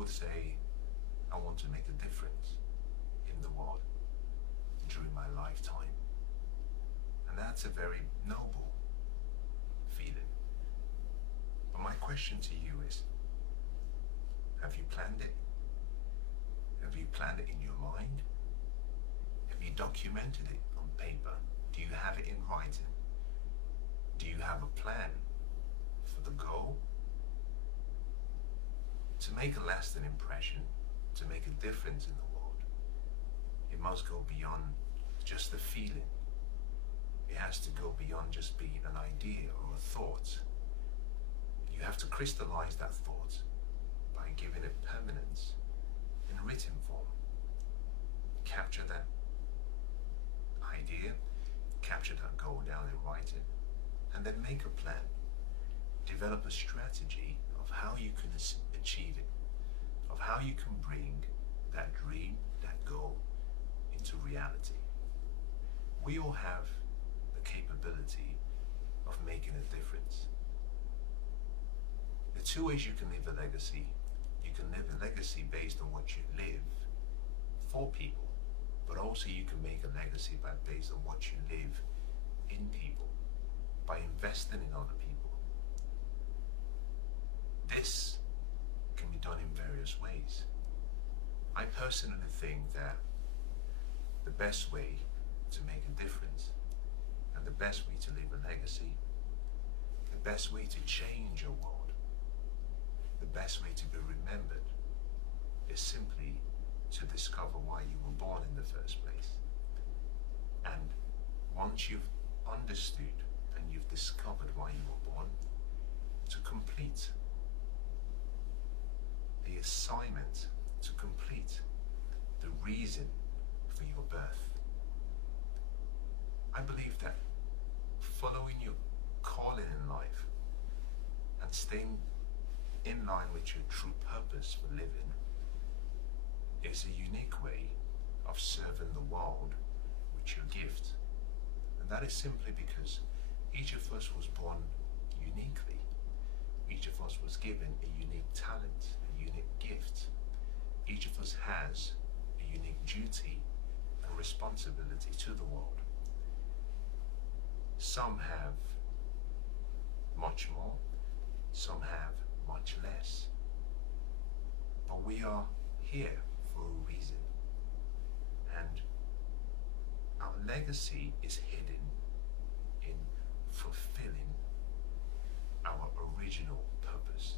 would say, I want to make a difference in the world during my lifetime. And that's a very noble feeling. But my question to you is, have you planned it? Have you planned it in your mind? Have you documented it on paper? Do you have it in writing? Do you have a plan for the goal? To make a lasting impression, to make a difference in the world, it must go beyond just a feeling. It has to go beyond just being an idea or a thought. You have to crystallize that thought by giving it permanence in written form. Capture that idea, capture that goal down in writing, and then make a plan. Develop a strategy of how you can achieve it, of how you can bring that dream, that goal, into reality. We all have the capability of making a difference. The two ways you can leave a legacy. You can live a legacy based on what you live for people, but also you can make a legacy based on what you live in people, by investing in other people. This can be done in various ways. I personally think that the best way to make a difference and the best way to leave a legacy, the best way to change a world, the best way to be remembered is simply to discover why you were born in the first place. And once you've understood and you've discovered why you were born, to complete the assignment, to complete the reason for your birth. I believe that following your calling in life and staying in line with your true purpose for living is a unique way of serving the world with your gift. And that is simply because each of us was born uniquely. Each of us was given a unique talent, a unique gift. Each of us has a unique duty and responsibility to the world. Some have much more, some have much less. But we are here for a reason. And our legacy is hidden in fulfilling our original purpose.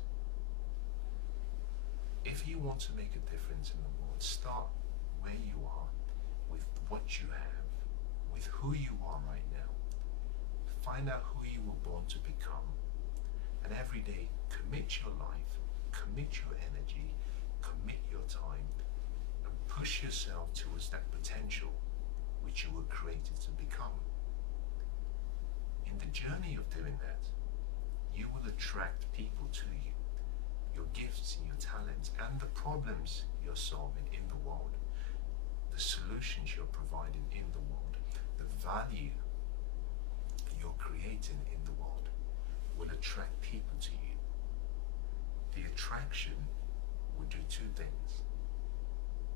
If you want to make a difference in the world, start where you are, with what you have, with who you are right now. Find out who you were born to become, and every day commit your life, commit your energy, commit your time, and push yourself towards that potential which you were created to become. In the journey of doing that, you will attract people to you, your gifts and your talents, and the problems you're solving in the world, the solutions you're providing in the world, the value you're creating in the world will attract people to you. The attraction would do two things.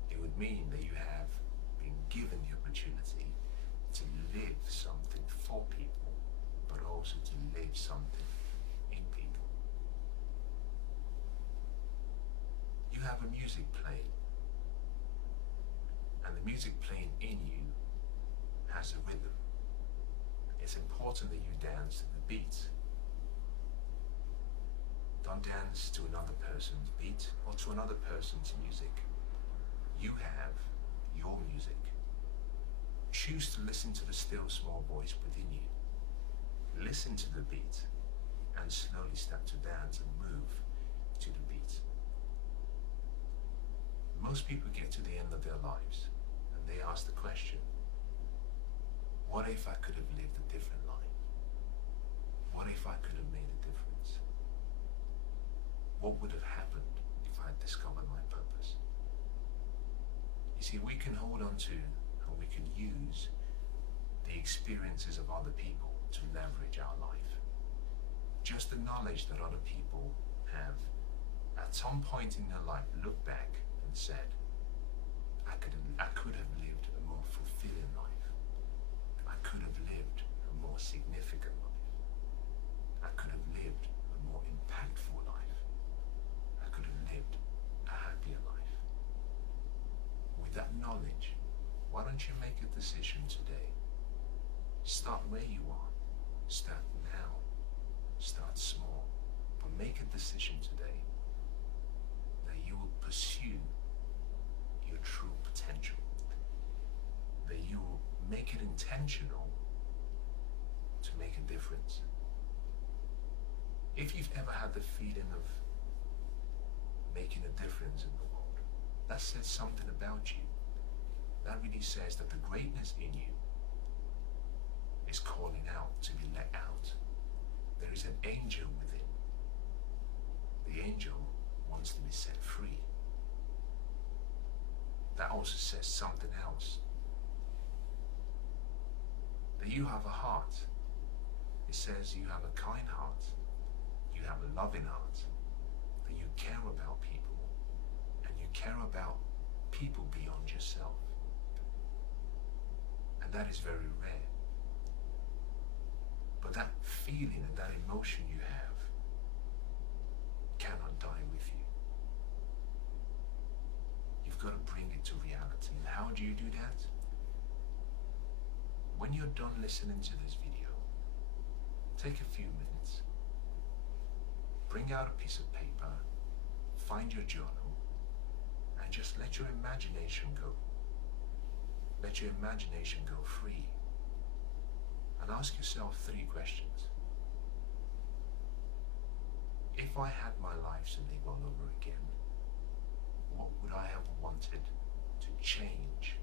It would mean that you have been given the opportunity to live something for people, but also to live something in people. You have a music playing, and the music playing in you has a rhythm. It's important that you dance to the beat. Don't dance to another person's beat or to another person's music. You have your music. Choose to listen to the still small voice within you. Listen to the beat and slowly start to dance and move to the beat. Most people get to the end of their lives and they ask the question, what if I could have lived a different life? What if I could have made a difference? What would have happened if I had discovered my purpose? You see, we can hold on to and we can use the experiences of other people to leverage our life. Just the knowledge that other people have at some point in their life looked back and said, I could have lived a more fulfilling life. I could have lived a more significant life. I could have lived a more impactful life. I could have lived a happier life. With that knowledge, why don't you make a decision today? Start where you are. Start now. Start small. But make a decision today that you will pursue your true potential. That you will make it intentional to make a difference. If you've ever had the feeling of making a difference in the world, that says something about you. That really says that the greatness in you is calling out to be let out. There is an angel within. The angel wants to be set free. That also says something else. That you have a heart. It says you have a kind heart. You have a loving heart. That you care about people. And you care about people beyond yourself. And that is very rare. But that feeling and that emotion you have cannot die with you. You've got to bring it to reality. And how do you do that? When you're done listening to this video, take a few minutes, bring out a piece of paper, find your journal, and just let your imagination go. Let your imagination go free. And ask yourself 3 questions. If I had my life to live all over again, what would I have wanted to change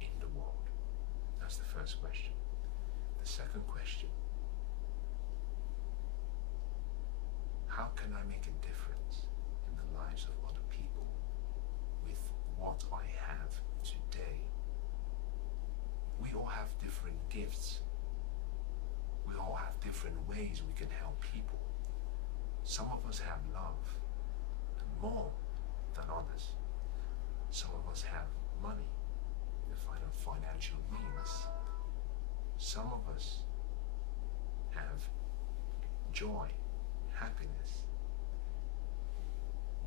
in the world? That's the first question. The second question, how can I make a difference in the lives of other people with what I have today? We all have different gifts. We all have different ways we can help people. Some of us have love, and more than others. Some of us have money, the financial means. Some of us have joy, happiness.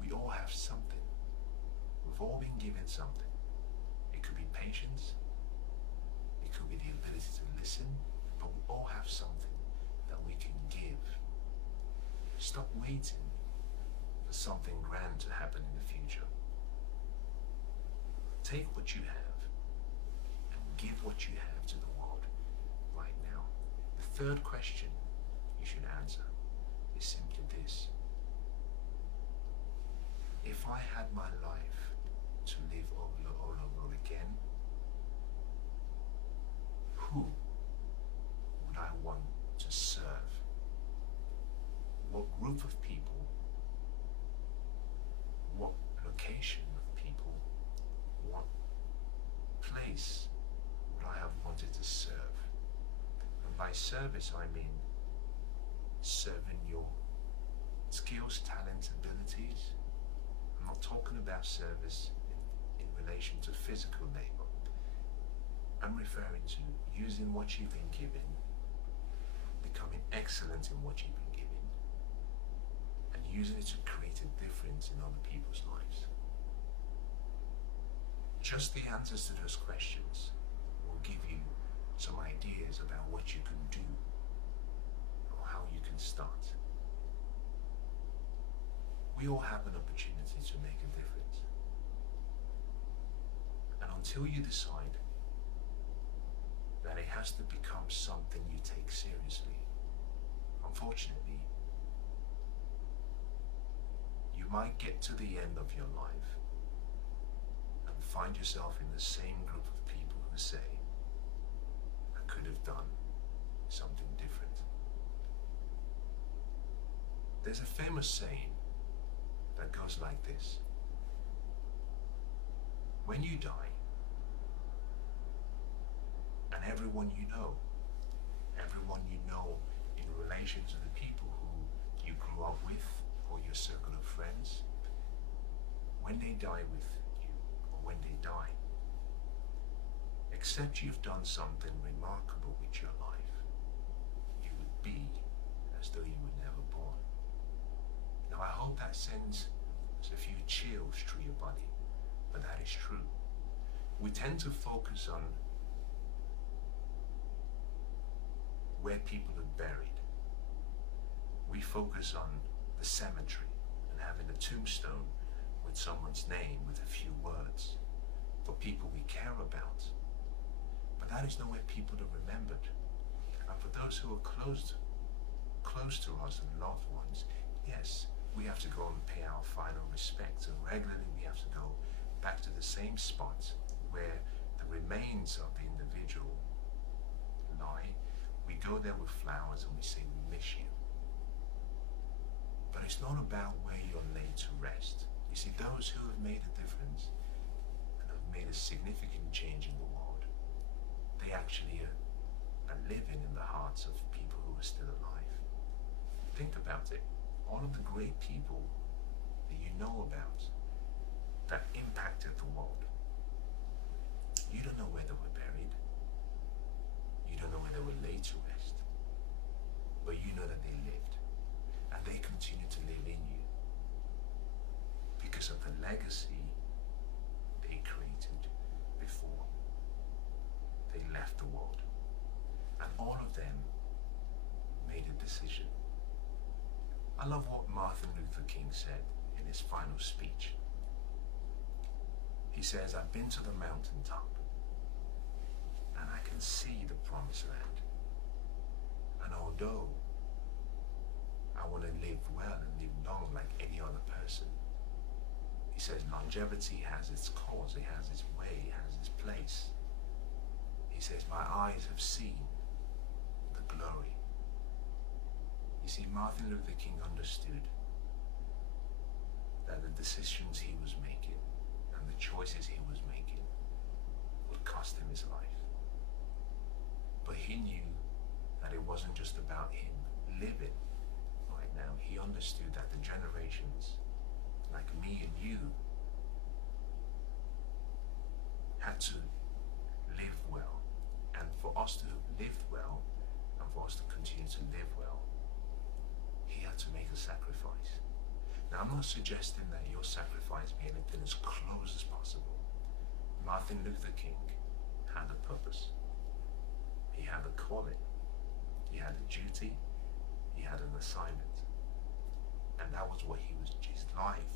We all have something. We've all been given something. It could be patience. It could be the ability to listen. But we all have something that we can give. Stop waiting for something grand to happen in the future. Take what you have and give what you have to the world right now. The third question you should answer is simply this. If I had my life to live all over again, who would I want to serve? What group of people? What location of people? What place would I have wanted to serve? And by service I mean serving your skills, talents, abilities. I'm not talking about service in relation to physical labor. I'm referring to using what you've been given, becoming excellent in what you've been given, and using it to create a difference in other people's lives. Just the answers to those questions will give you some ideas about what you can do or how you can start. We all have an opportunity to make a difference. And until you decide that it has to become something you take seriously, unfortunately, you might get to the end of your life and find yourself in the same group of people who say, I could have done something different. There's a famous saying that goes like this. When you die, and everyone you know in relation to the people who you grew up with, who or your circle of friends, when they die with you, or when they die, except you've done something remarkable with your life, you would be as though you were never born. Now I hope that sends a few chills through your body, but that is true. We tend to focus on where people are buried. We focus on the cemetery and having a tombstone with someone's name with a few words for people we care about. But that is not where people are remembered. And for those who are close to us and loved ones, yes, we have to go and pay our final respects, and regularly we have to go back to the same spot where the remains of the individual lie. We go there with flowers and we say we miss you. But it's not about where you're laid to rest. You see, those who have made a difference and have made a significant change in the world, they actually are living in the hearts of people who are still alive. Think about it. All of the great people that you know about that impacted the world, you don't know where they were buried. You don't know where they were laid to rest. But you know that they lived. And they continue to live in you because of the legacy they created before they left the world. And all of them made a decision. I love what Martin Luther King said in his final speech. He says, I've been to the mountaintop and I can see the promised land. And although I want to live well and live long like any other person, he says longevity has its cause, it has its way, it has its place. He says, my eyes have seen the glory. You see, Martin Luther King understood that the decisions he was making and the choices he was making would cost him his life. But he knew that it wasn't just about him living right now. He understood that the generations like me and you had to live well. And for us to live well, and for us to continue to live well, he had to make a sacrifice. Now, I'm not suggesting that your sacrifice be anything as close as possible. Martin Luther King had a purpose. He had a calling. He had a duty. He had an assignment. And that was what his life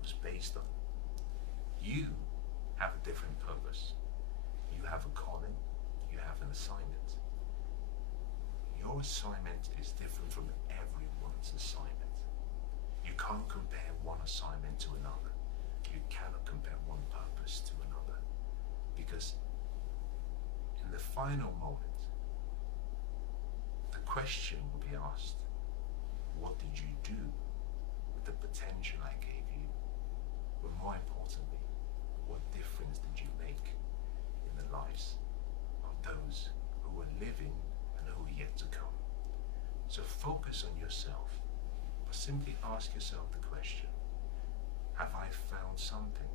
was based on. You have a different purpose. You have a calling. You have an assignment. Your assignment is different from everyone's assignment. You can't compare one assignment to another. You cannot compare one purpose to another. Because in the final moment, the question will be asked, what did you do with the potential I gave you? But more importantly, what difference did you make in the lives of those who are living and who are yet to come? So focus on yourself, but simply ask yourself the question, have I found something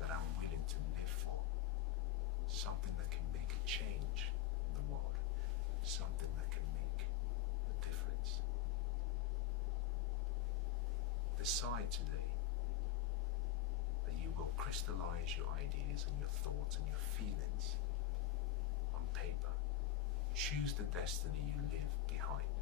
that I'm willing to live for? Something that can make a change in the world, something that can make a difference. Decide today that you will crystallize your ideas and your thoughts and your feelings on paper. Choose the destiny you live behind.